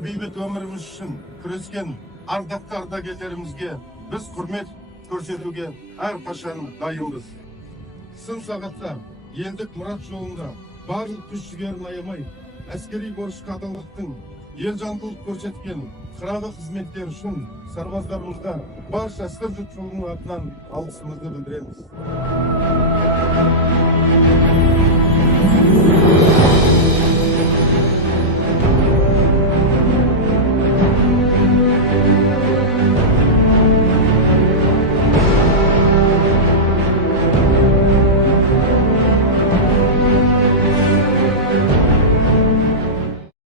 бейбіт өміріміз үшін күрескен ардақты ардагерлерімізге біз құрмет көрсетуге әрқашан дайынбыз. Сын сағатта елдік мұрат жолында барлық күш-жігерін аямай, әскери борышқа адалдықтың елжандылық көрсеткен қырағы қызметтер үшін сарбаздарымызға барша әскер жұртшылығының атынан алғысымызды білдіреміз.